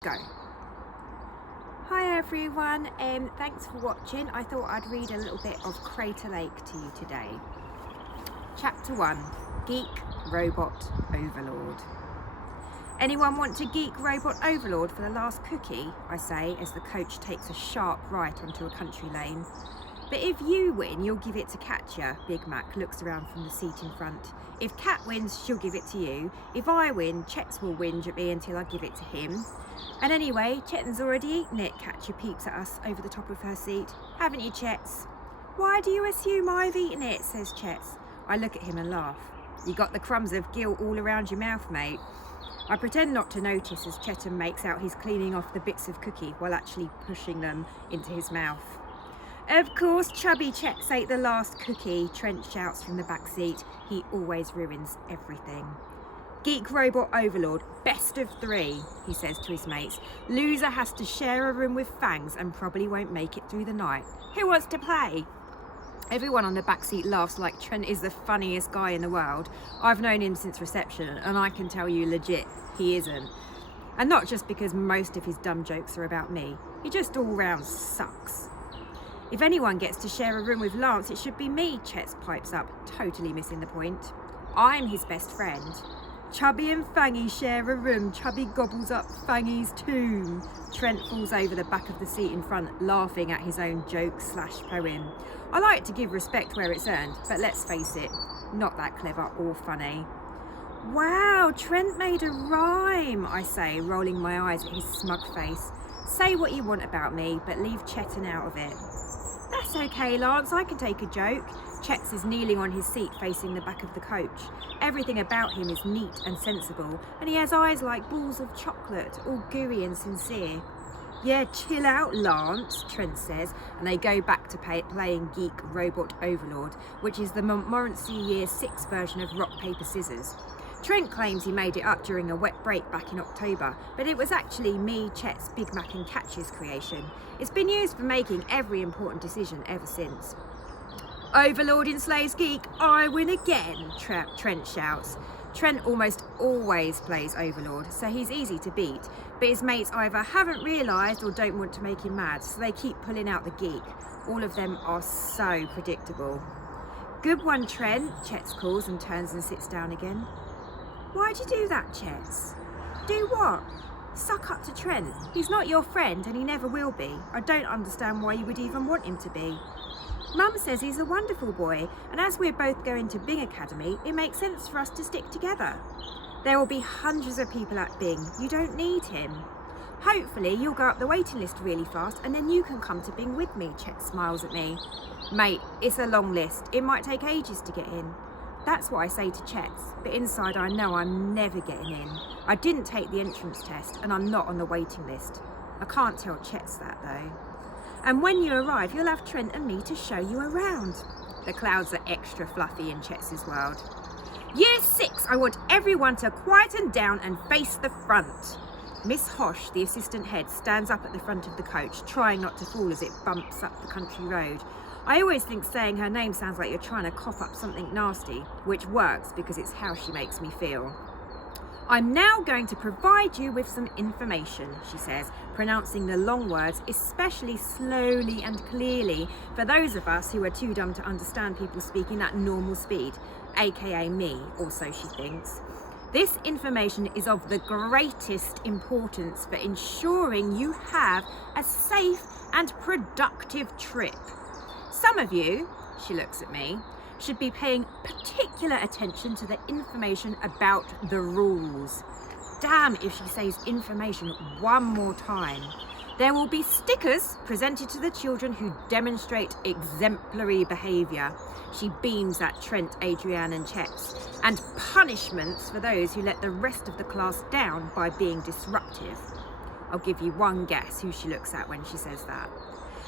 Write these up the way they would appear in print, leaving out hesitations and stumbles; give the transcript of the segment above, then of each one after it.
Go. Hi everyone, thanks for watching. I thought I'd read a little bit of Crater Lake to you today. Chapter 1, Geek Robot Overlord. Anyone want to geek Robot Overlord for the last cookie? I say as the coach takes a sharp right onto a country lane. But if you win, you'll give it to Katya. Big Mac looks around from the seat in front. If Kat wins, she'll give it to you. If I win, Chets will whinge at me until I give it to him. And anyway, Chet's already eaten it. Katya peeps at us over the top of her seat. Haven't you, Chets? Why do you assume I've eaten it? Says Chets. I look at him and laugh. You got the crumbs of guilt all around your mouth, mate. I pretend not to notice as Chetan makes out he's cleaning off the bits of cookie while actually pushing them into his mouth. Of course, chubby Chets ate the last cookie, Trent shouts from the back seat. He always ruins everything. Geek Robot Overlord, best of 3, he says to his mates. Loser has to share a room with Fangs and probably won't make it through the night. Who wants to play? Everyone on the back seat laughs like Trent is the funniest guy in the world. I've known him since reception and I can tell you legit, he isn't. And not just because most of his dumb jokes are about me. He just all round sucks. If anyone gets to share a room with Lance, it should be me, Chets pipes up, totally missing the point. I'm his best friend. Chubby and Fangy share a room. Chubby gobbles up Fangy's tomb. Trent falls over the back of the seat in front, laughing at his own joke/poem. I like to give respect where it's earned, but let's face it, not that clever or funny. Wow, Trent made a rhyme, I say, rolling my eyes at his smug face. Say what you want about me, but leave Chetan out of it. That's okay, Lance, I can take a joke. Chets is kneeling on his seat facing the back of the coach. Everything about him is neat and sensible, and he has eyes like balls of chocolate, all gooey and sincere. Yeah, chill out, Lance, Trent says, and they go back to playing Geek Robot Overlord, which is the Montmorency Year 6 version of Rock, Paper, Scissors. Trent claims he made it up during a wet break back in October, but it was actually me, Chets, Big Mac and Katya's creation. It's been used for making every important decision ever since. Overlord enslaves Geek, I win again, Trent shouts. Trent almost always plays Overlord, so he's easy to beat, but his mates either haven't realised or don't want to make him mad, so they keep pulling out the Geek. All of them are so predictable. Good one, Trent, Chets calls and turns and sits down again. Why'd you do that, Chets? Do what? Suck up to Trent. He's not your friend and he never will be. I don't understand why you would even want him to be. Mum says he's a wonderful boy, and as we're both going to Bing Academy, it makes sense for us to stick together. There will be hundreds of people at Bing. You don't need him. Hopefully you'll go up the waiting list really fast and then you can come to Bing with me, Chet smiles at me. Mate, it's a long list. It might take ages to get in. That's what I say to Chets, but inside I know I'm never getting in. I didn't take the entrance test and I'm not on the waiting list. I can't tell Chets that though. And when you arrive, you'll have Trent and me to show you around. The clouds are extra fluffy in Chets' world. Year 6, I want everyone to quieten down and face the front. Miss Hosh, the assistant head, stands up at the front of the coach, trying not to fall as it bumps up the country road. I always think saying her name sounds like you're trying to cough up something nasty, which works because it's how she makes me feel. I'm now going to provide you with some information, she says, pronouncing the long words especially slowly and clearly for those of us who are too dumb to understand people speaking at normal speed, aka me, or so she thinks. This information is of the greatest importance for ensuring you have a safe and productive trip. Some of you, she looks at me, should be paying particular attention to the information about the rules. Damn if she says information one more time. There will be stickers presented to the children who demonstrate exemplary behaviour. She beams at Trent, Adrienne and Chets. And punishments for those who let the rest of the class down by being disruptive. I'll give you one guess who she looks at when she says that.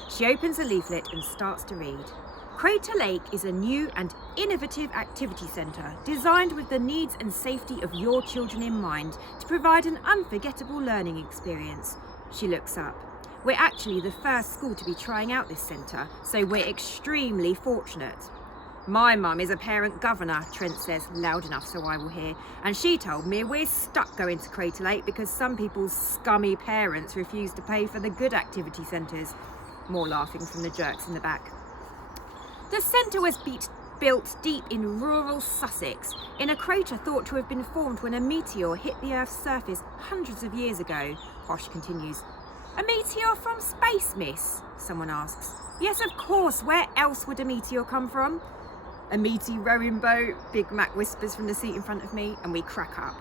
She opens a leaflet and starts to read. Crater Lake is a new and innovative activity centre designed with the needs and safety of your children in mind to provide an unforgettable learning experience. She looks up. We're actually the first school to be trying out this centre, so we're extremely fortunate. My mum is a parent governor, Trent says, loud enough so I will hear, and she told me we're stuck going to Crater Lake because some people's scummy parents refuse to pay for the good activity centres. More laughing from the jerks in the back. The centre was built deep in rural Sussex, in a crater thought to have been formed when a meteor hit the Earth's surface hundreds of years ago, Hosh continues. A meteor from space, miss? Someone asks. Yes, of course, where else would a meteor come from? A meaty rowing boat, Big Mac whispers from the seat in front of me, and we crack up.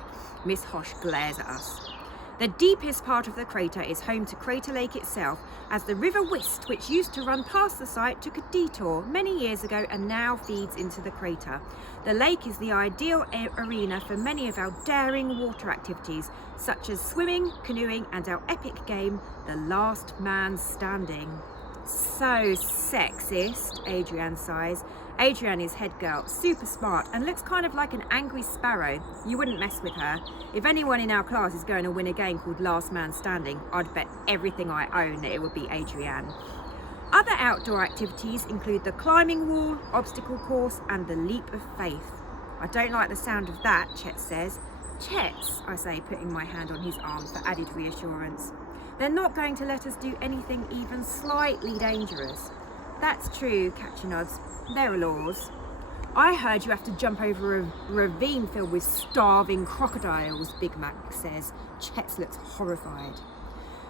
Miss Hosh glares at us. The deepest part of the crater is home to Crater Lake itself, as the River Wist, which used to run past the site, took a detour many years ago and now feeds into the crater. The lake is the ideal arena for many of our daring water activities, such as swimming, canoeing, and our epic game, The Last Man Standing. So sexist, Adrienne sighs. Adrienne is head girl, super smart, and looks kind of like an angry sparrow. You wouldn't mess with her. If anyone in our class is going to win a game called Last Man Standing, I'd bet everything I own that it would be Adrienne. Other outdoor activities include the climbing wall, obstacle course, and the leap of faith. I don't like the sound of that, Chets says. Chets, I say, putting my hand on his arm for added reassurance. They're not going to let us do anything even slightly dangerous. That's true, Catcher nods. There are laws. I heard you have to jump over a ravine filled with starving crocodiles, Big Mac says. Chets looks horrified.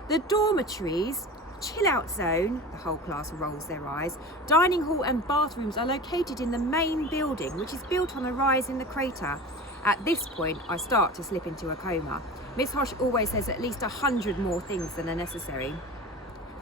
The dormitories, chill out zone, the whole class rolls their eyes, dining hall and bathrooms are located in the main building, which is built on a rise in the crater. At this point, I start to slip into a coma. Miss Hosh always says at least 100 more things than are necessary.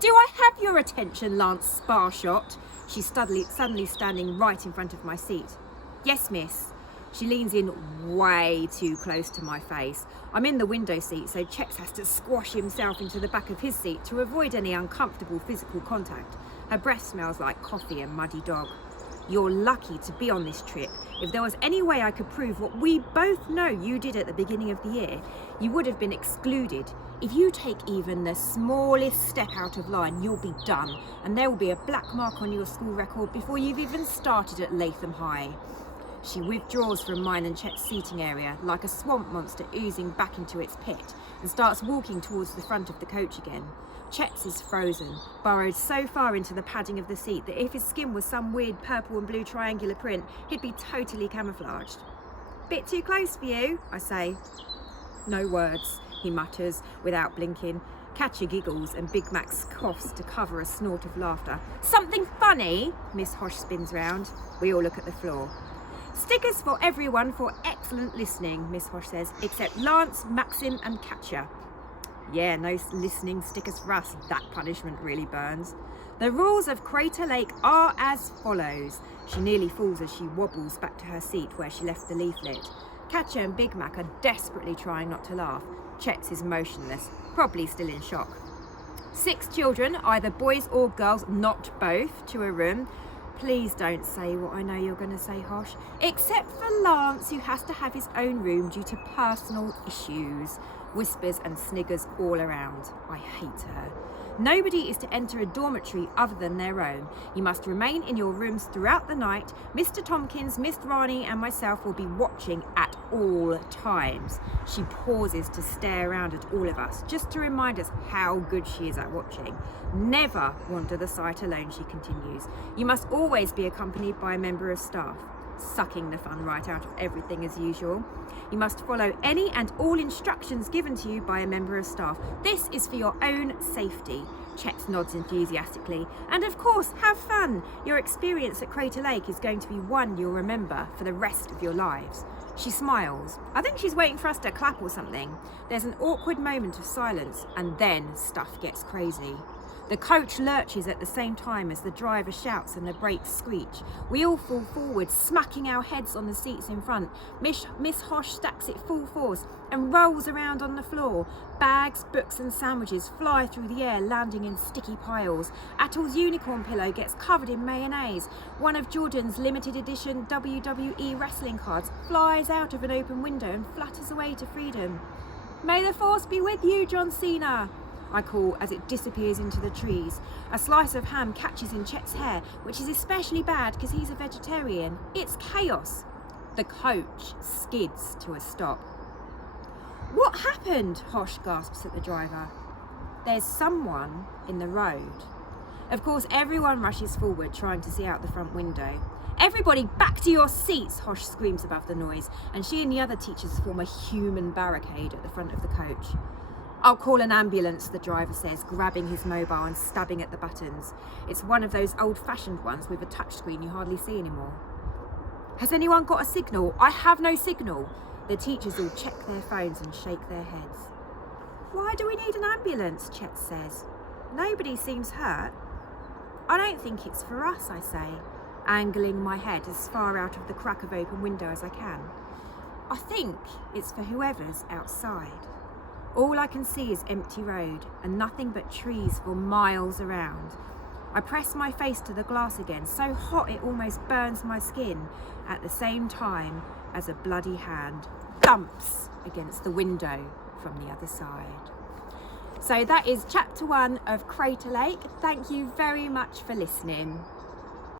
Do I have your attention, Lance Sparshot? She's suddenly standing right in front of my seat. Yes, miss. She leans in way too close to my face. I'm in the window seat, so Chets has to squash himself into the back of his seat to avoid any uncomfortable physical contact. Her breath smells like coffee and muddy dog. You're lucky to be on this trip. If there was any way I could prove what we both know you did at the beginning of the year, you would have been excluded. If you take even the smallest step out of line, you'll be done, and there will be a black mark on your school record before you've even started at Latham High. She withdraws from mine and Chet's seating area, like a swamp monster oozing back into its pit, and starts walking towards the front of the coach again. Chets is frozen, burrowed so far into the padding of the seat that if his skin was some weird purple and blue triangular print, he'd be totally camouflaged. Bit too close for you, I say. No words, he mutters without blinking. Catcher giggles and Big Max coughs to cover a snort of laughter. Something funny? Miss Hosh spins round. We all look at the floor. Stickers for everyone for excellent listening, Miss Hosh says, except Lance, Maxim and Catcher. Yeah, no listening stickers for us. That punishment really burns. The rules of Crater Lake are as follows. She nearly falls as she wobbles back to her seat where she left the leaflet. Catcher and Big Mac are desperately trying not to laugh. Chets is motionless, probably still in shock. 6 children, either boys or girls, not both, to a room. Please don't say what I know you're going to say, Hosh. Except for Lance, who has to have his own room due to personal issues. Whispers and sniggers all around. I hate her. Nobody is to enter a dormitory other than their own. You must remain in your rooms throughout the night. Mr. Tompkins, Miss Rani and myself will be watching at all times. She pauses to stare around at all of us, just to remind us how good she is at watching. Never wander the site alone, she continues. You must always be accompanied by a member of staff. Sucking the fun right out of everything as usual. You must follow any and all instructions given to you by a member of staff. This is for your own safety. Chets nods enthusiastically. And of course, have fun. Your experience at Crater Lake is going to be one you'll remember for the rest of your lives. She smiles. I think she's waiting for us to clap or something. There's an awkward moment of silence, and then stuff gets crazy. The coach lurches at the same time as the driver shouts and the brakes screech. We all fall forward, smacking our heads on the seats in front. Miss Hosh stacks it full force and rolls around on the floor. Bags, books and sandwiches fly through the air, landing in sticky piles. Atol's unicorn pillow gets covered in mayonnaise. One of Jordan's limited edition WWE wrestling cards flies out of an open window and flutters away to freedom. May the force be with you, John Cena. I call as it disappears into the trees. A slice of ham catches in Chet's hair, which is especially bad because he's a vegetarian. It's chaos. The coach skids to a stop. What happened? Hosh gasps at the driver. There's someone in the road. Of course, everyone rushes forward, trying to see out the front window. Everybody back to your seats, Hosh screams above the noise, and she and the other teachers form a human barricade at the front of the coach. I'll call an ambulance, the driver says, grabbing his mobile and stabbing at the buttons. It's one of those old-fashioned ones with a touchscreen you hardly see anymore. Has anyone got a signal? I have no signal. The teachers all check their phones and shake their heads. Why do we need an ambulance? Chet says. Nobody seems hurt. I don't think it's for us, I say, angling my head as far out of the crack of open window as I can. I think it's for whoever's outside. All I can see is empty road and nothing but trees for miles around. I press my face to the glass again, so hot it almost burns my skin, at the same time as a bloody hand thumps against the window from the other side. So that is chapter 1 of Crater Lake. Thank you very much for listening.